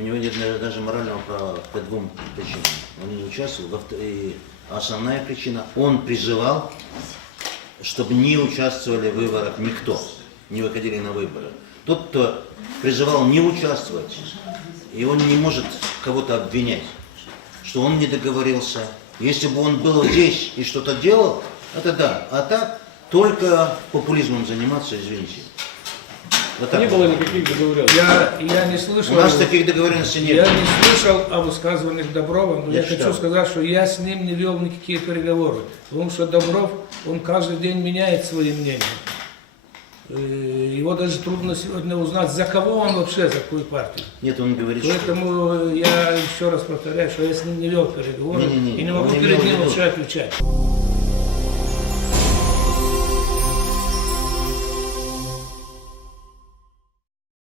У него нет даже морального права по двум причинам. Он не участвовал. И основная причина, он призывал, чтобы не участвовали в выборах никто, не выходили на выборы. Тот, кто призывал не участвовать, и он не может кого-то обвинять, что он не договорился. Если бы он был здесь и что-то делал, это да. А так только популизмом заниматься, извините. Вот так Не было никаких договоренностей. Я не слышал. У нас таких договоренностей нет. Я не слышал о высказываниях Доброва, но я читал. хочу сказать, что я с ним не вел никакие переговоры. Потому что Добров, он каждый день меняет свои мнения. Его даже трудно сегодня узнать, за кого он вообще, за какую партию. Нет, он говорит, что... Поэтому я еще раз повторяю, что я с ним не вел переговоры Не-не-не, и не могу он не перед имел в ним виду. вообще отвечать.